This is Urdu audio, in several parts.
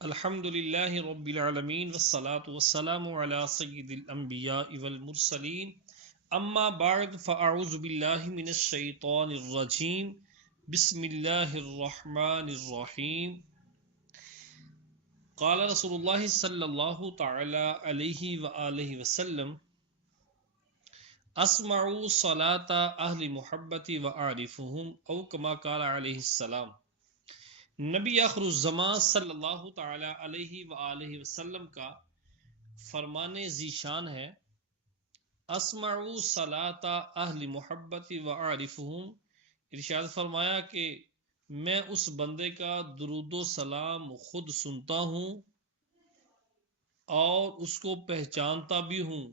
الحمد لله رب العالمين والصلاة والسلام على سيد الأنبياء والمرسلين أما بعد فأعوذ بالله من الشيطان الرجيم بسم الله الرحمن الرحيم قال رسول الله صلى الله تعالى عليه وآله وسلم أسمعوا صلاة أهل محبتي وأعرفهم أو كما قال عليه السلام۔ نبی آخر الزمان صلی اللہ تعالی علیہ وآلہ وسلم کا فرمان ذیشان ہے، اسمعوا صلاۃ اہل محبتی وعارفہم، ارشاد فرمایا کہ میں اس بندے کا درود و سلام خود سنتا ہوں اور اس کو پہچانتا بھی ہوں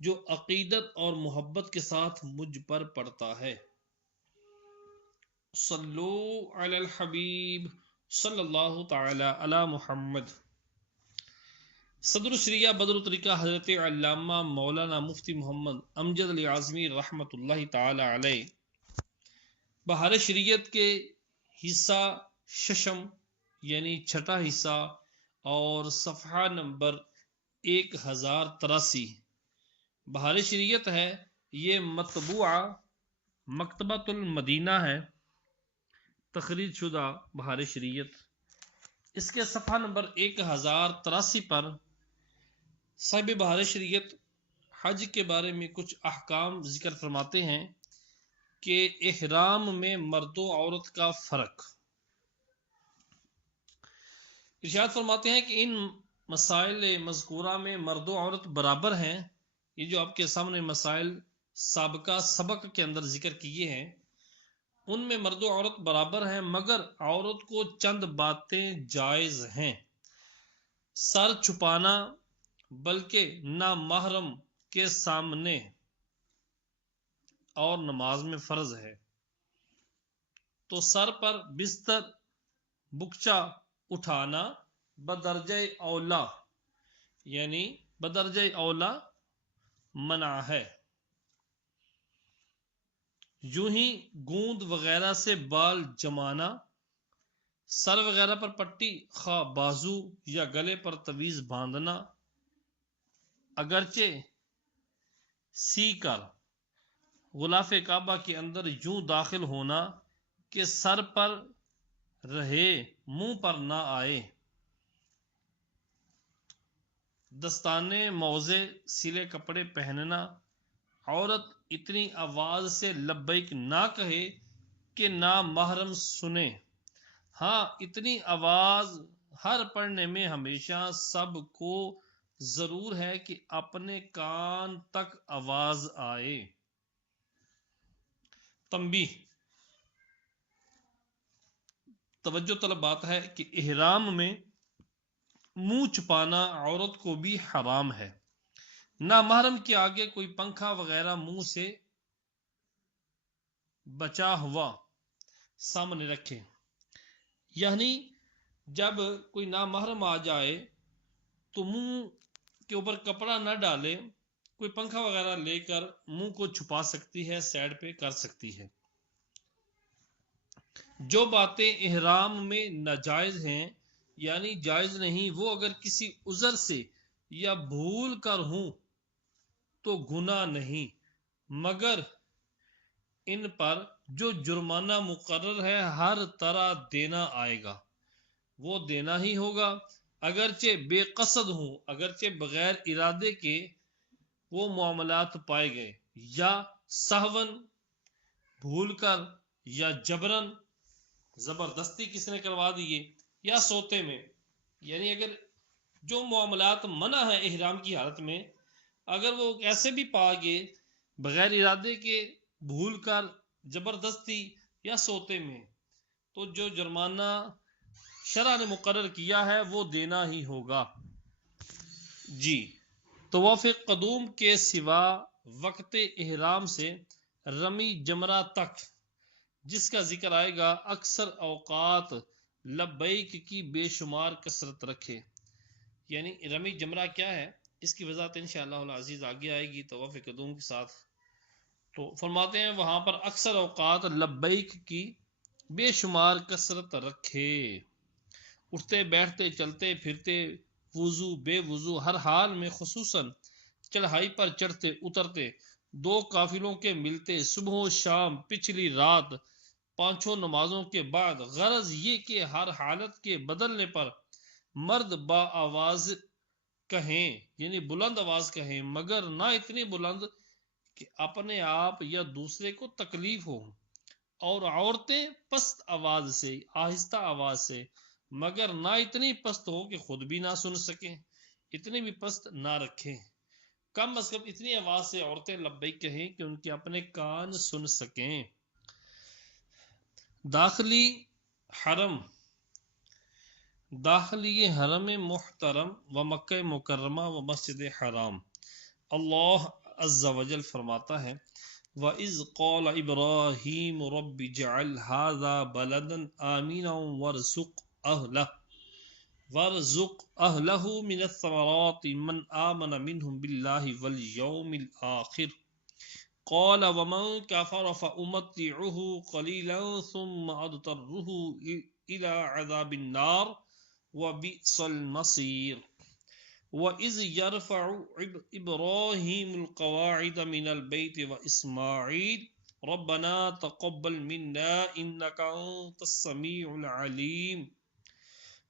جو عقیدت اور محبت کے ساتھ مجھ پر پڑتا ہے۔ صلو علی الحبیب صلی اللہ تعالی علی محمد۔ صدر الشریعہ بدر الطریقہ حضرت علامہ مولانا مفتی محمد امجد علی اعظمی رحمۃ اللہ تعالی علیہ بہار شریعت کے حصہ ششم یعنی چھٹا حصہ اور صفحہ نمبر 1083 بہار شریعت ہے۔ یہ مطبوعہ مکتبۃ المدینہ ہے، تخریج شدہ بہار شریعت۔ اس کے صفحہ نمبر 1083 پر صاحب بہار شریعت حج کے بارے میں کچھ احکام ذکر فرماتے ہیں کہ احرام میں مرد و عورت کا فرق۔ ارشاد فرماتے ہیں کہ ان مسائل مذکورہ میں مرد و عورت برابر ہیں۔ یہ جو آپ کے سامنے مسائل سابقہ سبق کے اندر ذکر کیے ہیں، ان میں مرد و عورت برابر ہیں، مگر عورت کو چند باتیں جائز ہیں۔ سر چھپانا بلکہ نامحرم کے سامنے اور نماز میں فرض ہے، تو سر پر بستر بکچا اٹھانا بدرجہ اولا یعنی بدرجہ اولا منع ہے۔ یوں ہی گوند وغیرہ سے بال جمانا، سر وغیرہ پر پٹی خواہ بازو یا گلے پر تویز باندھنا، اگرچہ سی کر غلاف کعبہ کے اندر یوں داخل ہونا کہ سر پر رہے منہ پر نہ آئے، دستانے موزے سلے کپڑے پہننا، عورت اتنی آواز سے لبیک نہ کہے کہ نامحرم سنے، ہاں اتنی آواز ہر پڑھنے میں ہمیشہ سب کو ضرور ہے کہ اپنے کان تک آواز آئے۔ تنبیہ، توجہ طلب بات ہے کہ احرام میں منہ چھپانا عورت کو بھی حرام ہے۔ نامحرم کے آگے کوئی پنکھا وغیرہ منہ سے بچا ہوا سامنے رکھے، یعنی جب کوئی نامحرم آ جائے تو منہ کے اوپر کپڑا نہ ڈالے، کوئی پنکھا وغیرہ لے کر منہ کو چھپا سکتی ہے، سائڈ پہ کر سکتی ہے۔ جو باتیں احرام میں ناجائز ہیں یعنی جائز نہیں، وہ اگر کسی عذر سے یا بھول کر ہوں تو گناہ نہیں، مگر ان پر جو جرمانہ مقرر ہے ہر طرح دینا آئے گا، وہ دینا ہی ہوگا، اگرچہ بے قصد ہوں، اگرچہ بغیر ارادے کے وہ معاملات پائے گئے، یا سہون بھول کر، یا جبرن زبردستی کس نے کروا دیے، یا سوتے میں، یعنی اگر جو معاملات منع ہے احرام کی حالت میں اگر وہ ایسے بھی پا گئے بغیر ارادے کے، بھول کر، زبردستی یا سوتے میں، تو جو جرمانہ شرع نے مقرر کیا ہے وہ دینا ہی ہوگا۔ جی، طواف قدوم کے سوا وقت احرام سے رمی جمرہ تک جس کا ذکر آئے گا، اکثر اوقات لبیک کی بے شمار کثرت رکھے۔ یعنی رمی جمرہ کیا ہے، اس کی وضاحت انشاءاللہ العزیز آگے آئے گی طواف قدوم کے ساتھ۔ تو فرماتے ہیں وہاں پر اکثر اوقات لبیک کی بے شمار کثرت رکھے اٹھتے بیٹھتے چلتے پھرتے وضو بے وضو ہر حال میں خصوصاً چڑھائی پر چڑھتے اترتے دو قافلوں کے ملتے صبح و شام پچھلی رات پانچوں نمازوں کے بعد غرض یہ کہ ہر حالت کے بدلنے پر مرد با آواز کہیں یعنی بلند آواز کہیں مگر نہ اتنی بلند کہ اپنے آپ یا دوسرے کو تکلیف ہو اور عورتیں پست آواز سے آہستہ آواز سے مگر نہ اتنی پست ہو کہ خود بھی نہ سن سکیں اتنی بھی پست نہ رکھیں کم از کم اتنی آواز سے عورتیں لبیک کہیں کہ ان کے اپنے کان سن سکیں داخلی حرم محترم و مکہ مکرمہ و مسجد حرام اللہ عز و جل فرماتا ہے وَإِذْ قَالَ إِبْرَاهِيمُ رَبِّ اجْعَلْ هَذَا بَلَدًا آمِنًا وَارْزُقْ أَهْلَهُ مِنَ الثَّمَرَاتِ مَنْ آمَنَ مِنْهُمْ بِاللَّهِ وَالْيَوْمِ الْآخِرِ قَالَ وَمَنْ كَفَرَ فَأُمَتِّعُهُ قَلِيلًا ثُمَّ أَضْطَرُّهُ إِلَى عَذَابِ النَّارِ وَبِئْسَ الْمَصِيرُ وَإِذْ يَرْفَعُ إِبْرَاهِيمُ الْقَوَاعِدَ مِنَ الْبَيْتِ وَإِسْمَاعِيلُ رَبَّنَا تَقَبَّلْ مِنَّا إِنَّكَ أَنْتَ السَّمِيعُ الْعَلِيمُ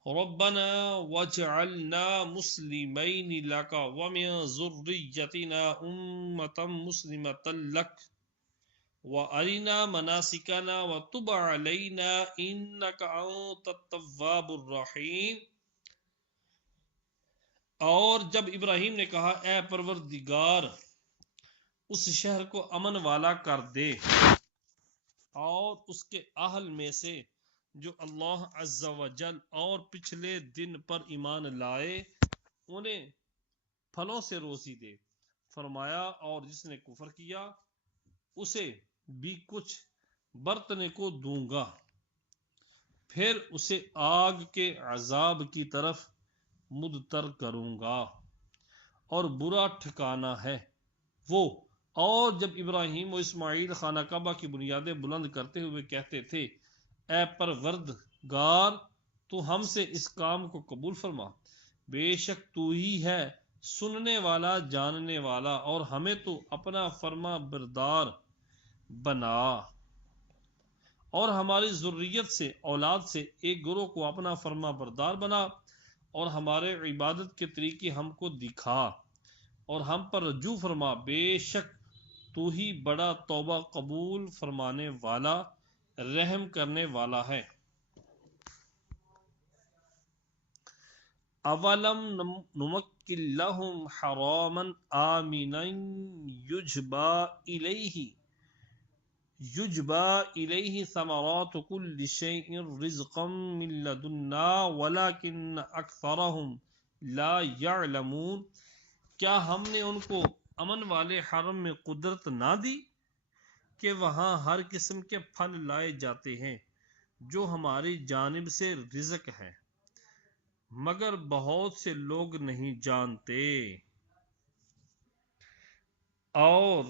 رَبَّنَا وَاجْعَلْنَا مُسْلِمَيْنِ لَكَ وَمِنْ ذُرِّيَّتِنَا أُمَّةً مُسْلِمَةً لَكَ وَأَرِنَا مَنَاسِكَنَا وَتُبْ عَلَيْنَا إِنَّكَ أَنْتَ التَّوَّابُ الرَّحِيمُ اور جب ابراہیم نے کہا اے پروردگار اس شہر کو امن والا کر دے اور اس کے اہل میں سے جو اللہ عز و جل اور پچھلے دن پر ایمان لائے انہیں پھلوں سے روزی دے فرمایا اور جس نے کفر کیا اسے بھی کچھ برتنے کو دوں گا پھر اسے آگ کے عذاب کی طرف مدتر کروں گا اور برا ٹھکانہ ہے وہ اور جب ابراہیم و اسماعیل خانہ کعبہ کی بنیادیں بلند کرتے ہوئے کہتے تھے اے پروردگار تو ہم سے اس کام کو قبول فرما بے شک تو ہی ہے سننے والا جاننے والا اور ہمیں تو اپنا فرما بردار بنا اور ہماری ذریت سے اولاد سے ایک گروہ کو اپنا فرما بردار بنا اور ہمارے عبادت کے طریقے ہم کو دکھا اور ہم پر رجوع فرما بے شک تو ہی بڑا توبہ قبول فرمانے والا رحم کرنے والا ہے اولم نمکن لہم حراما آمنا یجبا الیہ ثمرات کل شیء رزقا من لدنا ولکن اکثرہم لا یعلمون کیا ہم نے ان کو امن والے حرم میں قدرت نہ دی کہ وہاں ہر قسم کے پھل لائے جاتے ہیں جو ہماری جانب سے رزق ہے مگر بہت سے لوگ نہیں جانتے اور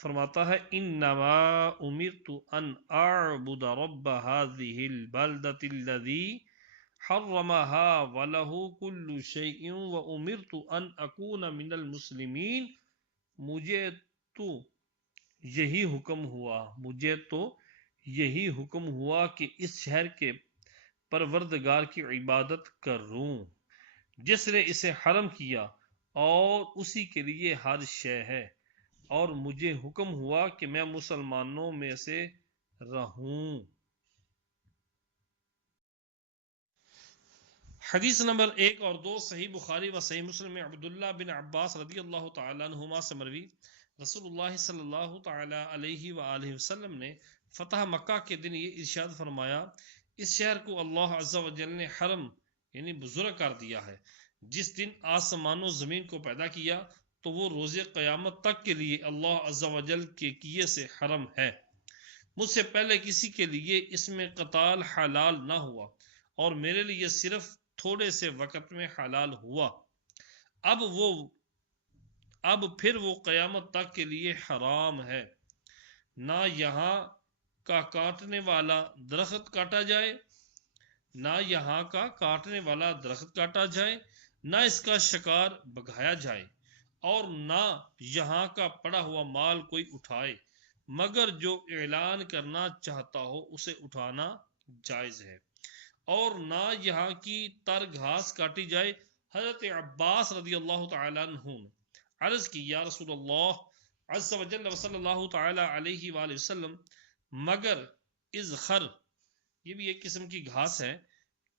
فرماتا ہے انما امرت ان اعبد رب هذه البلدة الذي حرمها وله كل شيء وامرت ان اكون من المسلمين مجھے تو یہی حکم ہوا کہ اس شہر کے پروردگار کی عبادت کروں جس نے اسے حرم کیا اور اسی کے لیے ہر شے ہے اور مجھے حکم ہوا کہ میں مسلمانوں میں سے رہوں حدیث نمبر 1 اور 2 صحیح بخاری و صحیح مسلم میں عبداللہ بن عباس رضی اللہ تعالیٰ عنہما سے مروی رسول اللہ صلی اللہ تعالیٰ علیہ وآلہ وسلم نے فتح مکہ کے دن یہ ارشاد فرمایا اس شہر کو اللہ عز و جل نے حرم یعنی بزرگ کر دیا ہے جس دن آسمان و زمین کو پیدا کیا تو وہ روز قیامت تک کے لیے اللہ عز و جل کے کیے سے حرم ہے مجھ سے پہلے کسی کے لیے اس میں قتال حلال نہ ہوا اور میرے لیے صرف تھوڑے سے وقت میں حلال ہوا اب پھر وہ قیامت تک کے لیے حرام ہے نہ یہاں کا کاٹنے والا درخت کاٹا جائے نہ یہاں کا کاٹنے والا درخت کاٹا جائے، نہ اس کا شکار بگھایا جائے، اور نہ یہاں کا پڑا ہوا مال کوئی اٹھائے، مگر جو اعلان کرنا چاہتا ہو اسے اٹھانا جائز ہے، اور نہ یہاں کی تر گھاس کاٹی جائے۔ حضرت عباس رضی اللہ تعالی عنہ نے عرض کی، یا رسول اللہ عز و جل صلی اللہ تعالی علیہ وآلہ وسلم، مگر ازخر، یہ بھی ایک قسم کی گھاس ہے،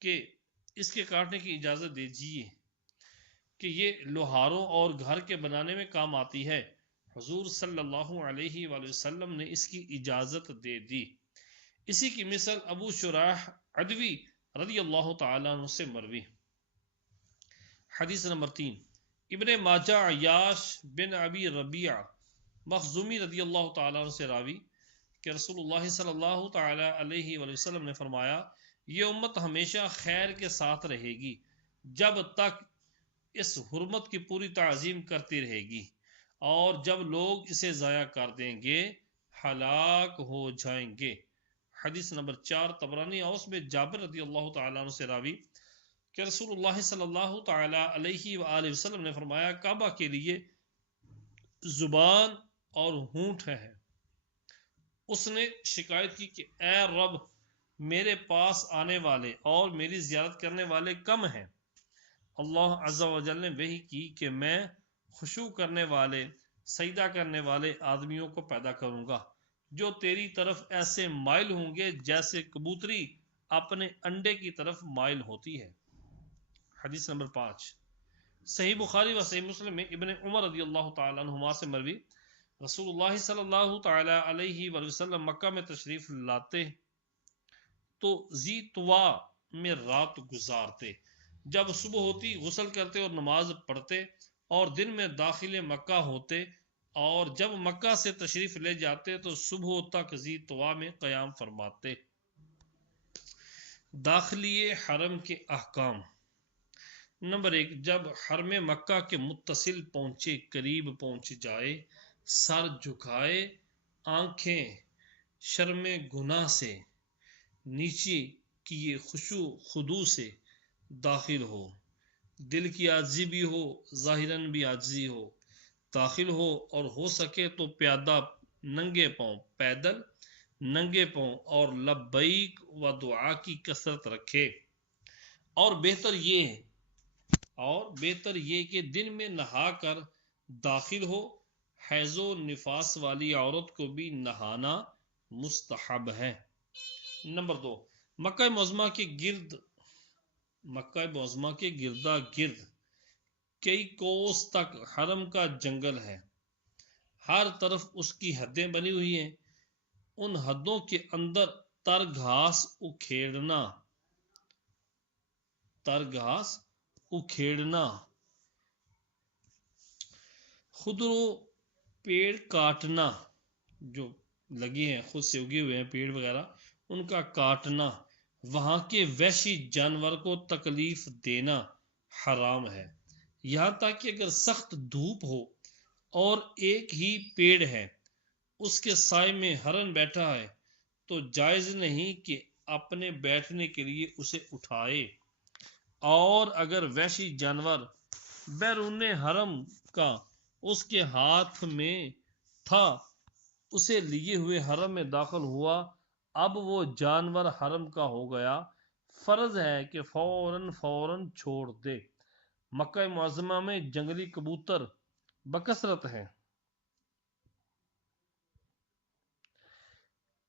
کہ اس کے کاٹنے کی اجازت دیجیے کہ یہ لوہاروں اور گھر کے بنانے میں کام آتی ہے۔ حضور صلی اللہ علیہ وآلہ وسلم نے اس کی اجازت دے دی۔ اسی کی مثال ابو شراح عدوی رضی اللہ تعالیٰ عنہ سے مروی۔ حدیث نمبر 3، ابن ماجہ عیاش بن ابی ربیعہ مخزومی رضی اللہ تعالیٰ عنہ سے راوی کہ رسول اللہ صلی اللہ تعالی علیہ وآلہ وسلم نے فرمایا، یہ امت ہمیشہ خیر کے ساتھ رہے گی جب تک اس حرمت کی پوری تعظیم کرتی رہے گی، اور جب لوگ اسے ضائع کر دیں گے ہلاک ہو جائیں گے۔ حدیث نمبر 4، طبرانی اوس میں جابر رضی اللہ تعالیٰ عنہ سے راوی کہ رسول اللہ صلی اللہ تعالی علیہ وآلہ وسلم نے فرمایا، کعبہ کے لیے زبان اور ہونٹ ہے۔ اس نے شکایت کی کہ اے رب، میرے پاس آنے والے اور میری زیارت کرنے والے کم ہیں۔ اللہ عز و جل نے وحی کی کہ میں خشوع کرنے والے، سجدہ کرنے والے آدمیوں کو پیدا کروں گا جو تیری طرف ایسے مائل ہوں گے جیسے کبوتری اپنے انڈے کی طرف مائل ہوتی ہے۔ حدیث نمبر 5، صحیح بخاری و صحیح مسلم میں ابن عمر رضی اللہ تعالیٰ عنہما سے مروی، رسول اللہ صلی اللہ تعالی علیہ وآلہ وسلم مکہ میں تشریف لاتے تو ذی طوا میں رات گزارتے، جب صبح ہوتی غسل کرتے اور نماز پڑھتے، اور دن میں داخل مکہ ہوتے، اور جب مکہ سے تشریف لے جاتے تو صبح تک ذی طوا میں قیام فرماتے۔ داخلی حرم کے احکام۔ نمبر 1، جب حرم مکہ کے متصل پہنچے، قریب پہنچ جائے، سر جھکائے، آنکھیں شرم گناہ سے نیچے کیے خشوع خضوع سے داخل ہو، دل کی عاجزی بھی ہو، ظاہراً بھی عاجزی ہو، داخل ہو، اور ہو سکے تو پیادہ ننگے پاؤں، پیدل ننگے پاؤں، اور لبیک و دعا کی کثرت رکھے، اور بہتر یہ کہ دن میں نہا کر داخل ہو۔ حیض و نفاس والی عورت کو بھی نہانا مستحب ہے۔ نمبر 2، مکہ معظمہ کے گردا گرد کئی کوس تک حرم کا جنگل ہے، ہر طرف اس کی حدیں بنی ہوئی ہیں، ان حدوں کے اندر تر گھاس اکھیڑنا، خودرو پیڑ کاٹنا، جو لگے ہیں خود سے اگے ہوئے ہیں پیڑ وغیرہ، ان کا کاٹنا، وہاں کے وحشی جانور کو تکلیف دینا حرام ہے۔ یہاں تک کہ اگر سخت دھوپ ہو اور ایک ہی پیڑ ہے، اس کے سائے میں ہرن بیٹھا ہے، تو جائز نہیں کہ اپنے بیٹھنے کے لیے اسے اٹھائے، اور اگر وحشی جانور بیرون حرم کا اس کے ہاتھ میں تھا، اسے لیے ہوئے حرم میں داخل ہوا، اب وہ جانور حرم کا ہو گیا، فرض ہے کہ فوراً چھوڑ دے۔ مکہ معظمہ میں جنگلی کبوتر بکثرت ہیں۔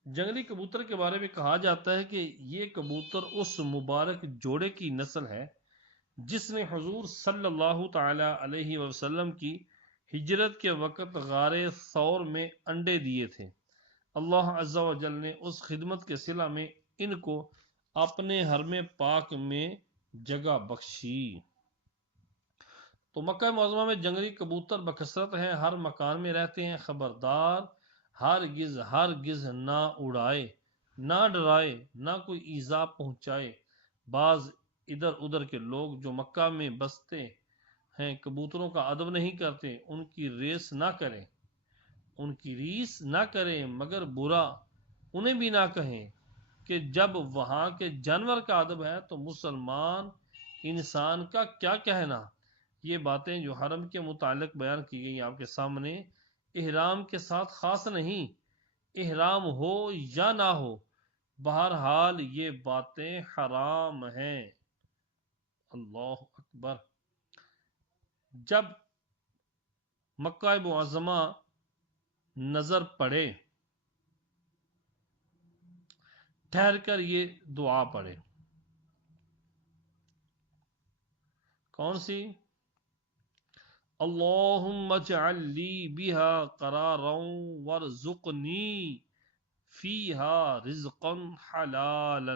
جنگلی کبوتر کے بارے میں کہا جاتا ہے کہ یہ کبوتر اس مبارک جوڑے کی نسل ہے جس نے حضور صلی اللہ تعالی علیہ وسلم کی ہجرت کے وقت غار ثور میں انڈے دیے تھے۔ اللہ عز و جل نے اس خدمت کے صلہ میں ان کو اپنے حرم پاک میں جگہ بخشی۔ تو مکہ معظمہ میں جنگلی کبوتر بکثرت ہیں، ہر مکان میں رہتے ہیں، خبردار، ہرگز نہ اڑائے، نہ ڈرائے، نہ کوئی ایذا پہنچائے۔ بعض ادھر ادھر کے لوگ جو مکہ میں بستے ہیں کبوتروں کا ادب نہیں کرتے، ان کی ریس نہ کریں، مگر برا انہیں بھی نہ کہیں، کہ جب وہاں کے جانور کا ادب ہے تو مسلمان انسان کا کیا کہنا۔ یہ باتیں جو حرم کے متعلق بیان کی گئی آپ کے سامنے احرام کے ساتھ خاص نہیں، احرام ہو یا نہ ہو، بہرحال یہ باتیں حرام ہیں۔ اللہ اکبر۔ جب مکہ معظمہ نظر پڑے، ٹھہر کر یہ دعا پڑھے۔ کون سی؟ اللہم اجعل لی بہا قرارا وارزقنی فیہا رزقا حلالا۔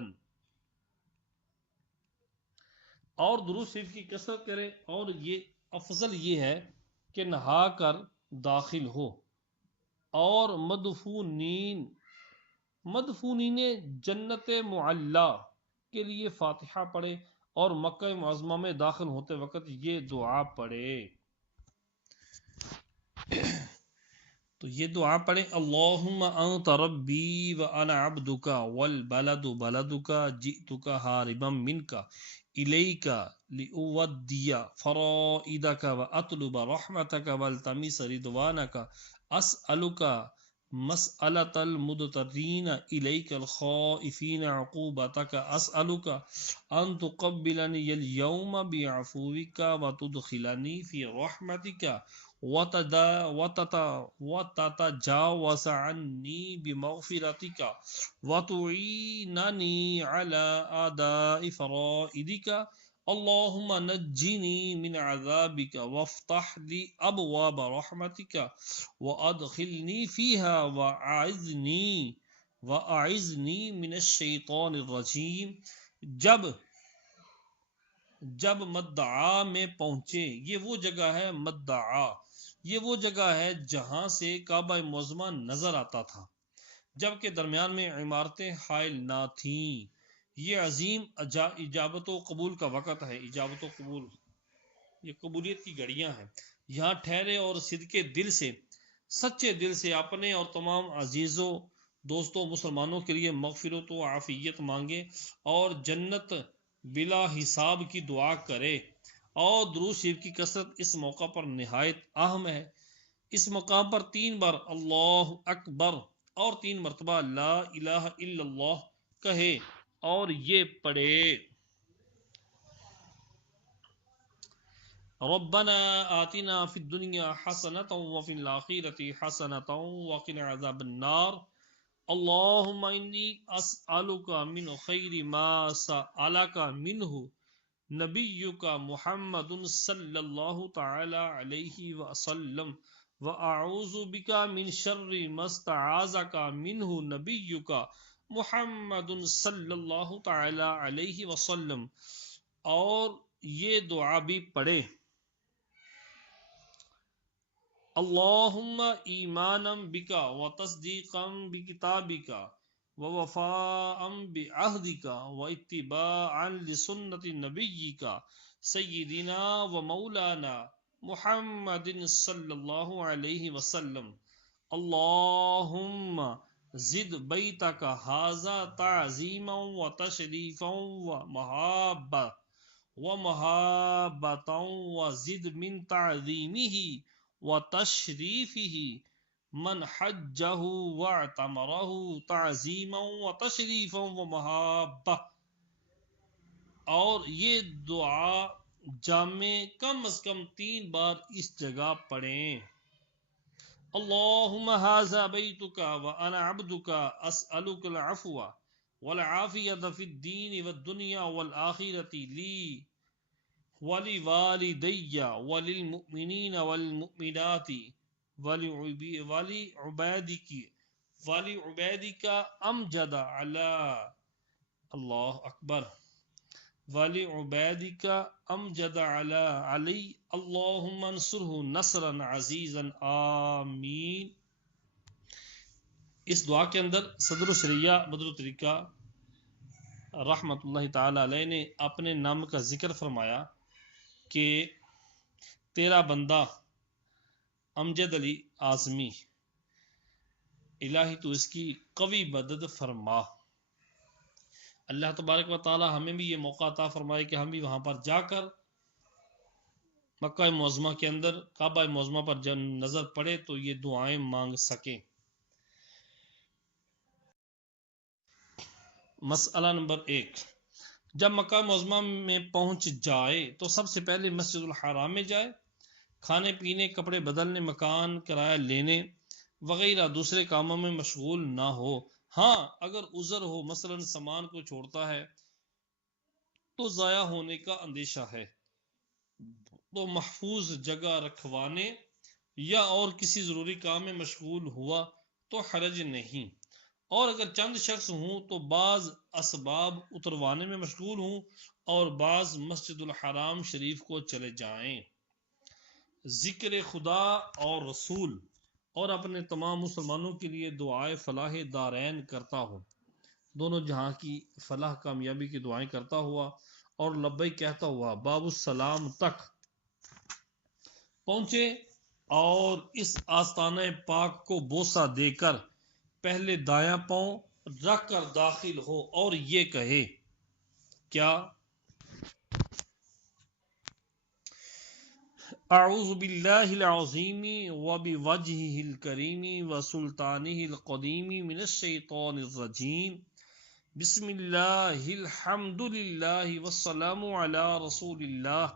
اور درود شریف کی کثرت کرے، اور یہ افضل یہ ہے کہ نہا کر داخل ہو اور مدفونین جنت معلی کے لیے فاتحہ پڑھے اور مکہ معظمہ میں داخل ہوتے وقت یہ دعا پڑھے۔ تو یہ دعا پڑھے، اللہم انت ربی وانا عبدک والبلد بلدک جئتک ہاربا منک الیک لأودی فرائدک واطلب رحمتک والتمس رضوانک اسألک مسألة المضطرین الیک الخائفین عقوبتک اسألک ان تقبلنی اليوم بعفوک وتدخلنی فی رحمتک وتتجاوز عنی بمغفرتک وتعیننی علی اداء فرائدک اللہم نجنی من عذابک وافتح لی ابواب رحمتک وادخلنی فیہا واعذنی من الشیطان الرجیم۔ جب مدعا میں پہنچے، یہ وہ جگہ ہے مدعا، یہ وہ جگہ ہے جہاں سے کعبہ معظمہ نظر آتا تھا جبکہ درمیان میں عمارتیں حائل نہ تھیں۔ یہ عظیم اجابت و قبول کا وقت ہے، اجابت و قبول، یہ قبولیت کی گھڑیاں ہیں۔ یہاں ٹھہرے اور صدقے دل سے، سچے دل سے اپنے اور تمام عزیزوں دوستوں مسلمانوں کے لیے مغفرت و عافیت مانگے اور جنت بلا حساب کی دعا کرے۔ اور درود شریف کی کثرت اس موقع پر نہایت اہم ہے۔ اس مقام پر 3 بار اللہ اکبر اور 3 مرتبہ لا الہ الا اللہ کہے اور یہ پڑھے، ربنا آتنا فی الدنیا حسنۃ وفی الآخرۃ حسنۃ وقنا عذاب النار، اللہم انی اسألک من خیر ما سألک منہ نبیک محمد صلی اللہ تعالی علیہ وسلم واعوذ بک من شر ما استعاذک منہ نبیک محمد صلی اللہ تعالی علیہ وسلم۔ اور یہ دعا بھی پڑھے، اللہم ایمانا بک وتصدیقا بکتابک ووفاء بعہدک واتباعا لسنت نبیک سیدنا ومولانا محمد صلی اللہ علیہ وسلم۔ اللہم زد بیتک ھذا تعظیما وتشریفا ومحابۃ وزد من تعظیمہ وتشریفہ من حجہ واعتمرہ تعظیما وتشریفا ومحابہ۔ اور یہ دعا جامع کم از کم 3 بار اس جگہ پڑھیں۔ اللہم ھذا بیتک وانا عبدک اسألک العفو والعافیۃ فی الدین والدنیا والآخرۃ لی ولوالدی وللمؤمنین والمؤمنات ولعبادک امجد علی، اللہ اکبر، ولعبادک امجد علی اللہم انصرہ نصرا عزیزا آمین۔ اس دعا کے اندر صدر الشریعہ بدر الطریقہ رحمۃ اللہ تعالی علیہ نے اپنے نام کا ذکر فرمایا کہ تیرا بندہ امجد علی اعظمی، الہی تو اس کی قوی مدد فرما۔ اللہ تبارک و تعالی ہمیں بھی یہ موقع عطا فرمائے کہ ہم بھی وہاں پر جا کر مکہ معظمہ کے اندر کعبہ معظمہ پر جب نظر پڑے تو یہ دعائیں مانگ سکیں۔ مسئلہ نمبر 1، جب مکہ معظمہ میں پہنچ جائے تو سب سے پہلے مسجد الحرام میں جائے، کھانے پینے، کپڑے بدلنے، مکان کرایہ لینے وغیرہ دوسرے کاموں میں مشغول نہ ہو۔ ہاں اگر عذر ہو، مثلا سامان کو چھوڑتا ہے تو ضائع ہونے کا اندیشہ ہے، تو محفوظ جگہ رکھوانے یا اور کسی ضروری کام میں مشغول ہوا تو حرج نہیں۔ اور اگر چند شخص ہوں تو بعض اسباب اتروانے میں مشغول ہوں اور بعض مسجد الحرام شریف کو چلے جائیں۔ ذکر خدا اور رسول اور اپنے تمام مسلمانوں کے لیے دعائے فلاح دارین کرتا ہوں، دونوں جہاں کی فلاح کامیابی کی دعائیں کرتا ہوا اور لبیک کہتا ہوا باب السلام تک پہنچے اور اس آستانہ پاک کو بوسہ دے کر پہلے دایاں پاؤں رکھ کر داخل ہو اور یہ کہے کیا؟ اعوذ باللہ العظیم وبوجہہ الکریم وسلطانہ القدیم من الشیطان الرجیم، بسم اللہ الحمد للہ والسلام علی رسول اللہ،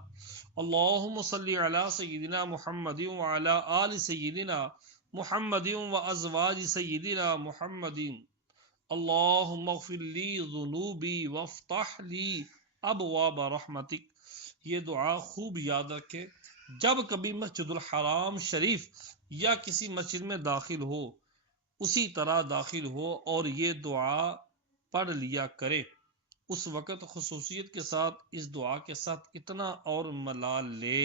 اللہم صلی علی سیدنا محمد وعلی آل سیدنا محمد وازواج سیدنا محمد، اللہم اغفر لی ذنوبی وافتح لی ابواب رحمتک۔ یہ دعا خوب یاد رکھے، جب کبھی مسجد الحرام شریف یا کسی مسجد میں داخل ہو اسی طرح داخل ہو اور یہ دعا پڑھ لیا کرے۔ اس وقت خصوصیت کے ساتھ اس دعا کے ساتھ اتنا اور ملال لے،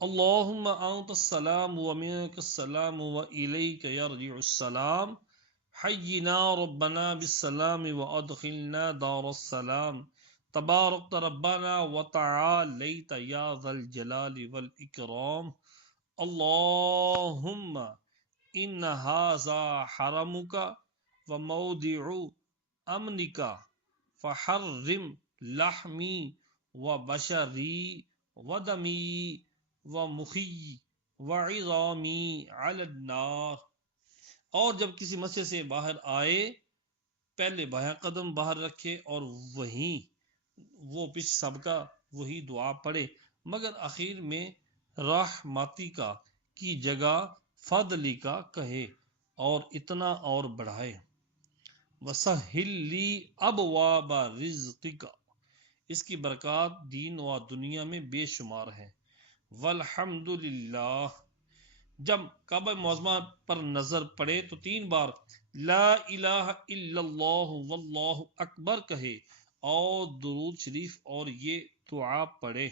اللہم انت السلام ومنک السلام والیک یرجع السلام، حینا ربنا بالسلام وادخلنا دار السلام، تبارکت ربنا وتعالیت یا ذا الجلال والاکرام، اللہم ان ھذا حرمک وموضع امنک فحرم لحمی وبشری ودمی ومخی وعظامی علی النار۔ اور جب کسی مسجد سے باہر آئے پہلے بایاں قدم باہر رکھے اور وہیں وہ پچھ سب کا وہی دعا پڑھے، مگر اخیر میں رحمتی کا کی جگہ فضلی کا کہے اور اتنا اور بڑھائے، وسہل لی ابواب رزقک، اس کی برکات دین و دنیا میں بے شمار ہیں، والحمد للہ۔ جب کعبہ معظمہ پر نظر پڑے تو 3 بار لا الہ الا اللہ واللہ اکبر کہے اور درود شریف اور یہ دعا پڑھے،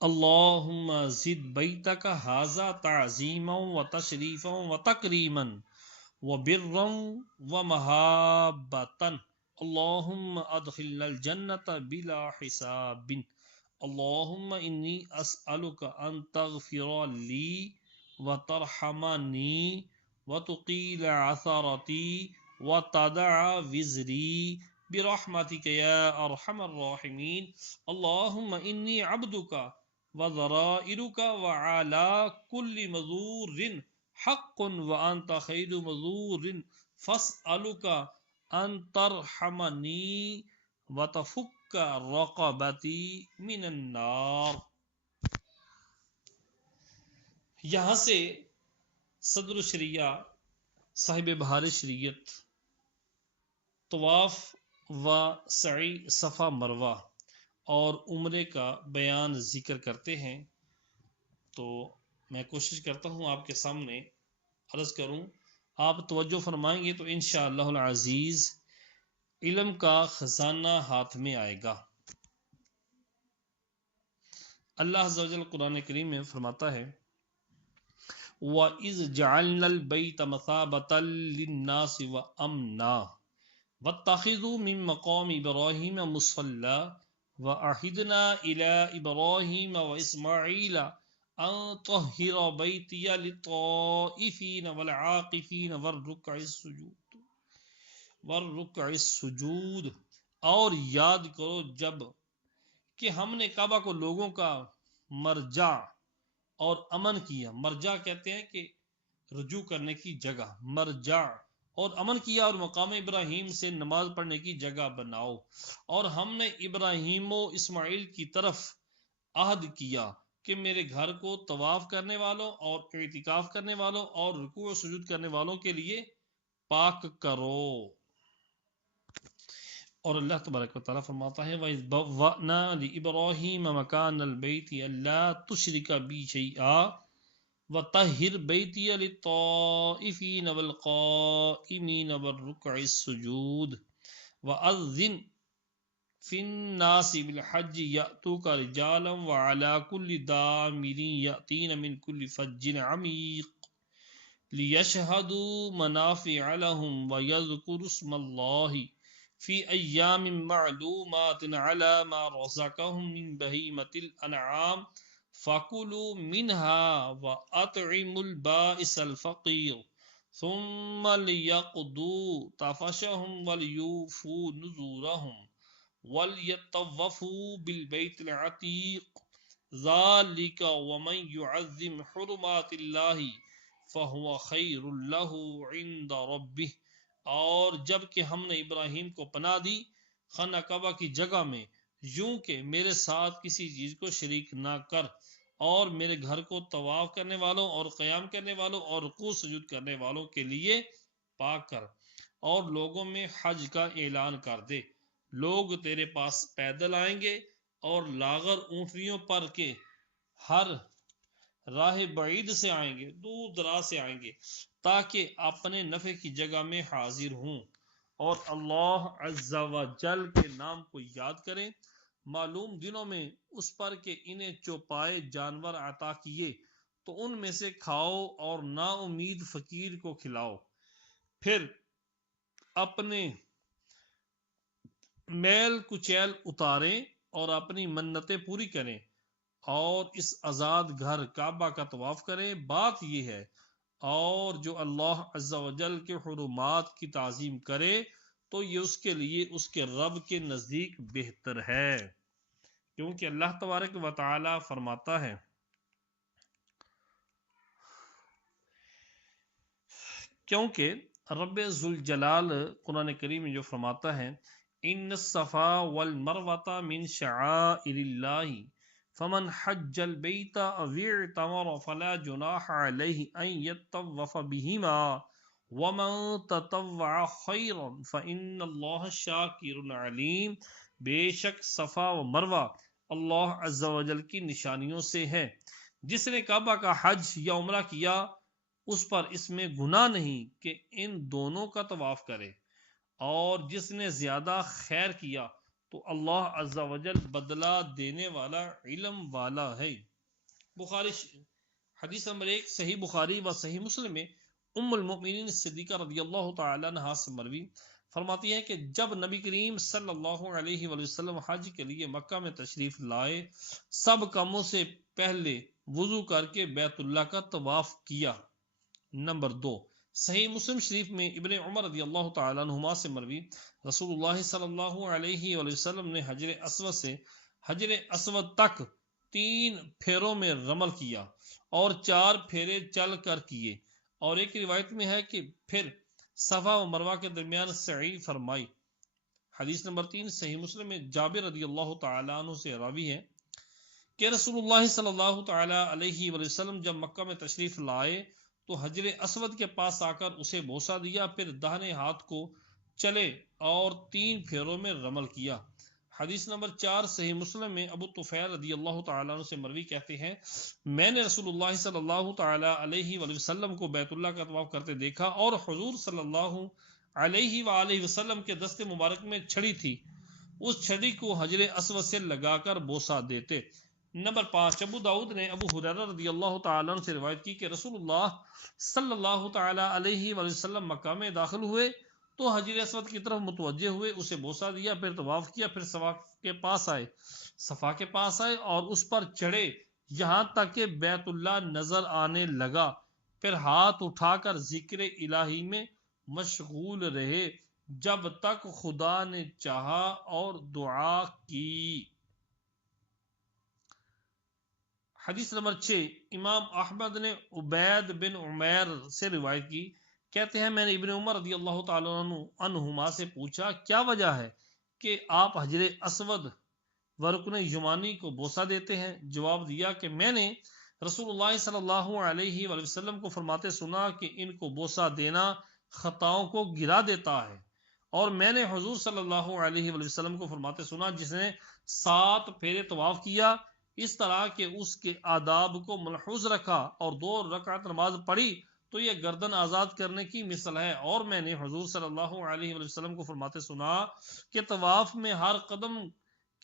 اللہم زد بیتک ھذا تعظیما وتشریفا وتکریما وبرا ومحبتا، اللہم ادخلنا الجنة بلا حساب، اللہم انی اسألک ان تغفر لی وترحمنی وتقیل عثرتی وتدع وزری برحمتک یا ارحم الراحمین، اللہم انی عبدک وذرائرک وعلی کل مذور حق وانت خیر مذور فاسألک ان ترحمنی وتفک رقبتی من النار۔ یہاں سے صدر الشریعہ صاحب بہار شریعت طواف و سعی صفا مروہ اور عمرے کا بیان ذکر کرتے ہیں، تو میں کوشش کرتا ہوں آپ کے سامنے عرض کروں، آپ توجہ فرمائیں گے تو انشاءاللہ العزیز علم کا خزانہ ہاتھ میں آئے گا۔ اللہ عز و جل قرآن کریم میں فرماتا ہے وَإِذْ جَعَلْنَا الْبَيْتَ مَثَابَةً لِلنَّاسِ وَأَمْنًا وَاتَّخِذُوا مِن مَّقَامِ إِبْرَاهِيمَ مُصَلًّى وَعَهِدْنَا إِلَىٰ إِبْرَاهِيمَ وَإِسْمَاعِيلَ ان طہر بیتی للطائفین والعاقفین والرکع السجود، اور یاد کرو جب کہ ہم نے کعبہ کو لوگوں کا مرجع اور امن کیا. مرجع کہتے ہیں کہ رجوع کرنے کی جگہ، مرجع، اور امن کیا اور مقام ابراہیم سے نماز پڑھنے کی جگہ بناؤ. اور ہم نے ابراہیم و اسماعیل کی طرف عہد کیا کہ میرے گھر کو طواف کرنے والوں اور اعتکاف کرنے والوں اور رکوع و سجود کرنے والوں کے لیے پاک کرو. اور اللہ تبارک و تعالیٰ فرماتا ہے وَإِذْ بَوَّأْنَا لِإِبْرَاهِيمَ مَكَانَ الْبَيْتِ أَلَّا تُشْرِكَ بِي شَيْئًا وَطَهِّرْ بَيْتِيَ لِلطَّائِفِينَ وَالْقَائِمِينَ وَالرُّكَّعِ السُّجُودِ وَأَذِّنْ فِي النَّاسِ بِالْحَجِّ يَأْتُوكَ رِجَالًا وَعَلَى كُلِّ ضَامِرٍ يَأْتِينَ مِنْ كُلِّ فَجٍّ عَمِيقٍ لِيَشْهَدُوا مَنَافِعَ لَهُمْ وَيَذْكُرُوا اسْمَ اللَّهِ فی ایام معلومات علی ما رزقهم من بہیمۃ الانعام فکلوا منها واطعموا البائس الفقیر ثم لیقضوا تفثهم وليوفوا نذورهم وليطوفوا بالبیت العتیق ذلك ومن يعظم حرمات اللہ فهو خیر له عند ربه. اور جب کہ ہم نے ابراہیم کو پناہ دی خانہ کعبہ کی جگہ میں یوں کہ میرے ساتھ کسی چیز کو شریک نہ کر، اور میرے گھر کو طواف کرنے والوں اور قیام کرنے والوں اور رکوع سجود کرنے والوں کے لیے پاک کر، اور لوگوں میں حج کا اعلان کر دے. لوگ تیرے پاس پیدل آئیں گے اور لاغر اونٹنیوں پر کے ہر راہ بعید سے آئیں گے، دور دراز سے آئیں گے تاکہ اپنے نفع کی جگہ میں حاضر ہوں اور اللہ عز و جل کے نام کو یاد کریں معلوم دنوں میں اس پر کہ انہیں چوپائے جانور عطا کیے تو ان میں سے کھاؤ اور نا امید فقیر کو کھلاؤ. پھر اپنے میل کچیل اتاریں اور اپنی منتیں پوری کریں اور اس آزاد گھر کعبہ کا طواف کریں. بات یہ ہے اور جو اللہ عز و جل کے حرمات کی تعظیم کرے تو یہ اس کے لیے اس کے رب کے نزدیک بہتر ہے، کیونکہ اللہ تبارک و تعالی فرماتا ہے کیونکہ رب ذوالجلال قرآن کریم میں جو فرماتا ہے ان الصفا والمروہ من شعائر اللہ فمن حج البیت او اعتمر فلا جناح علیہ ان یطوف بہما ومن تطوع خیرا فان اللہ شاکر علیم. بے شک صفا و مروہ اللہ عز و جل کی نشانیوں سے ہے. جس نے کعبہ کا حج یا عمرہ کیا اس پر اس میں گناہ نہیں کہ ان دونوں کا طواف کرے، اور جس نے زیادہ خیر کیا تو اللہ عز و جل بدلہ دینے والا علم والا ہے. بخاری حدیث نمبر 1 صحیح بخاری و صحیح مسلم میں ام المؤمنین صدیقہ رضی اللہ تعالی عنہا سے مروی فرماتی ہے کہ جب نبی کریم صلی اللہ علیہ وآلہ وسلم حج کے لیے مکہ میں تشریف لائے سب کاموں سے پہلے وضو کر کے بیت اللہ کا طواف کیا. نمبر 2 صحیح مسلم شریف میں ابن عمر رضی اللہ تعالیٰ عنہما سے مروی رسول اللہ صلی اللہ علیہ وآلہ وسلم نے حجر اسود سے حجر اسود تک 3 پھیروں میں رمل کیا اور 4 پھیرے چل کر کیے، اور ایک روایت میں ہے کہ پھر صفا و مروہ کے درمیان سعی فرمائی. حدیث نمبر 3 صحیح مسلم میں جابر رضی اللہ تعالیٰ عنہ سے راوی ہے کہ رسول اللہ صلی اللہ تعالیٰ علیہ وآلہ وسلم جب مکہ میں تشریف لائے تو حجر اسود کے پاس آ کر اسے بوسہ دیا، پھر داہنے ہاتھ کو چلے اور 3 پھیروں میں رمل کیا. حدیث نمبر 4 صحیح مسلم میں ابو طفیل رضی اللہ تعالیٰ عنہ سے مروی کہتے ہیں میں نے رسول اللہ صلی اللہ تعالیٰ علیہ وآلہ وسلم کو بیت اللہ کا طواف کرتے دیکھا اور حضور صلی اللہ علیہ وآلہ وسلم کے دست مبارک میں چھڑی تھی، اس چھڑی کو حجر اسود سے لگا کر بوسہ دیتے. نمبر 5 ابو داؤد نے ابو ہریرہ رضی اللہ تعالیٰ عنہ سے روایت کی کہ رسول اللہ صلی اللہ تعالیٰ علیہ وآلہ وسلم مکہ میں داخل ہوئے تو حجر اسود کی طرف متوجہ ہوئے، اسے بوسہ دیا، پھر طواف کیا، پھر صفا کے پاس آئے اور اس پر چڑھے یہاں تک کہ بیت اللہ نظر آنے لگا، پھر ہاتھ اٹھا کر ذکر الہی میں مشغول رہے جب تک خدا نے چاہا اور دعا کی۔ حدیث نمبر 6، امام احمد نے عبید بن عمیر سے روایت کی، کہتے ہیں میں نے ابن عمر رضی اللہ تعالیٰ عنہما سے پوچھا کیا وجہ ہے کہ آپ حجر اسود و رکن یمانی کو بوسہ دیتے ہیں؟ جواب دیا کہ میں نے رسول اللہ صلی اللہ علیہ وآلہ وسلم کو فرماتے سنا کہ ان کو بوسہ دینا خطاؤں کو گرا دیتا ہے، اور میں نے حضور صلی اللہ علیہ وآلہ وسلم کو فرماتے سنا جس نے 7 پھیرے طواف کیا اس طرح کہ اس کے آداب کو ملحوظ رکھا اور 2 رکعت نماز پڑھی تو یہ گردن آزاد کرنے کی مثل ہے، اور میں نے حضور صلی اللہ علیہ وآلہ وسلم کو فرماتے سنا کہ طواف میں ہر قدم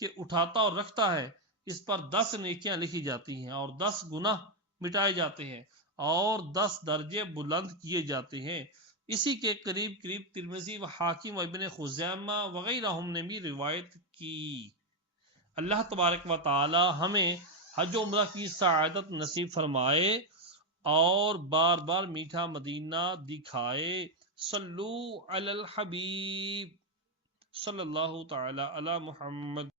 کے اٹھاتا اور رکھتا ہے اس پر 10 نیکیاں لکھی جاتی ہیں اور 10 گناہ مٹائے جاتے ہیں اور 10 درجے بلند کیے جاتے ہیں۔ اسی کے قریب قریب ترمذی و حاکم و ابن خزیمہ وغیرہ نے بھی روایت کی۔ اللہ تبارک و تعالی ہمیں حج و عمرہ کی سعادت نصیب فرمائے اور بار بار میٹھا مدینہ دکھائے۔ صلو علی الحبیب صلی اللہ تعالی علی محمد۔